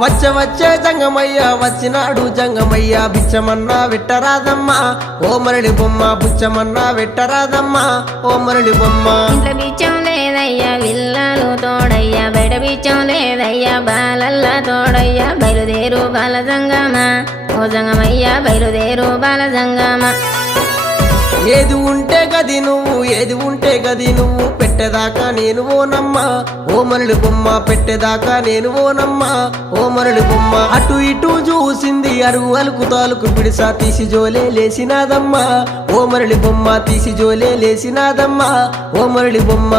వచ్చే జంగమయ్య వచ్చినాడు జంగమయ్య బిచ్చమన్నా వెట్టరాదమ్మా ఓ మరళి బొమ్మ బుచ్చమన్నా వెట్టరాదమ్మా ఓ మరళి బొమ్మ ఇంట్లో బిచ్చం లేదయ్యా విల్లాలు తోడయ్యా బయట బిచ్చం లేదయ్యా బాలల్లా తోడయ్యా బయలుదేరు బాల జంగమా ఓ జంగమయ్యా బయలుదేరు బాల జంగమా ఏది ఉంటే గది నువ్వు ఏది ఉంటే గది నువ్వు పెట్టేదాకా నేను ఓనమ్మా ఓ మరళి బొమ్మ పెట్టేదాకా నేను ఓనమ్మా ఓ మరళి బొమ్మ అటు ఇటు చూసింది అరుగు అలుకు తాలుకు పిడిసా తీసి జోలే లేసినాదమ్మా ఓ మరళి బొమ్మ తీసి జోలే లేసినాదమ్మా ఓ మరళి బొమ్మ